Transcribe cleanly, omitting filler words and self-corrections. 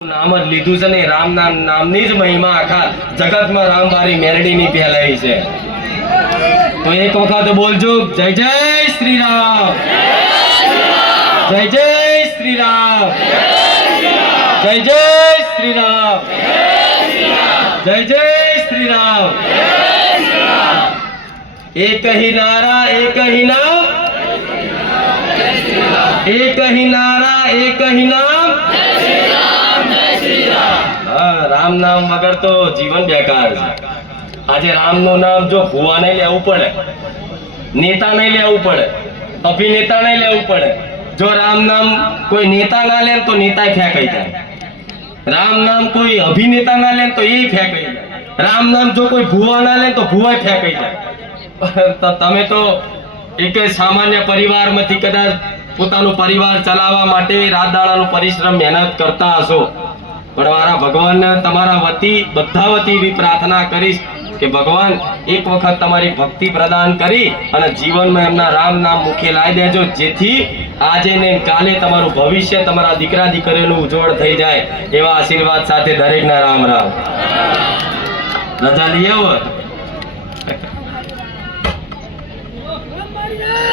નામ જ લીધું છે ને રામના નામની જ મહિમા આખા જગતમાં રામવારી મેરડીની ફેલાઈ છે। તો એક વખત બોલજો જય જય શ્રી રામ, જય જય શ્રી રામ, જય જય શ્રી રામ, જય જય શ્રી રામ। एक ही नारा एक ही नाम, एक ही नारा एक ही नाम। राम नाम वगर तो जीवन बेकार है। आज राम नो नाम जो भुआ नहीं लेवू पड़े, नेता नहीं लेवू पड़े, अभिनेता नहीं लेवू पड़े। जो राम नाम कोई नेता ना ले तो नेता फेंकाई जाए, राम नाम कोई अभिनेता ना ले तो ये फेंकाई जाए, राम नाम जो कोई भुआ ना ले तो भुआ फेंकाई जाए। તમે તો એક સામાન્ય પરિવારમાંથી કદાચ પોતાનો પરિવાર ચલાવવા માટે રાત દાડાનો પરિશ્રમ મહેનત કરતા હશો, પણ મારા ભગવાનને તમારા વતી બધા વતી એવી પ્રાર્થના કરીશ કે ભગવાન એક વખત તમારી ભક્તિ પ્રદાન કરી અને જીવનમાં એમના રામ નામ મુખે લાવી દેજો, જેથી આજે ને કાલે તમારું ભવિષ્ય તમારા દીકરા દીકરીનું ઉજ્જવળ થઈ જાય। એવા આશીર્વાદ સાથે દરેકના રામ રામ। રજા લઈ આવો।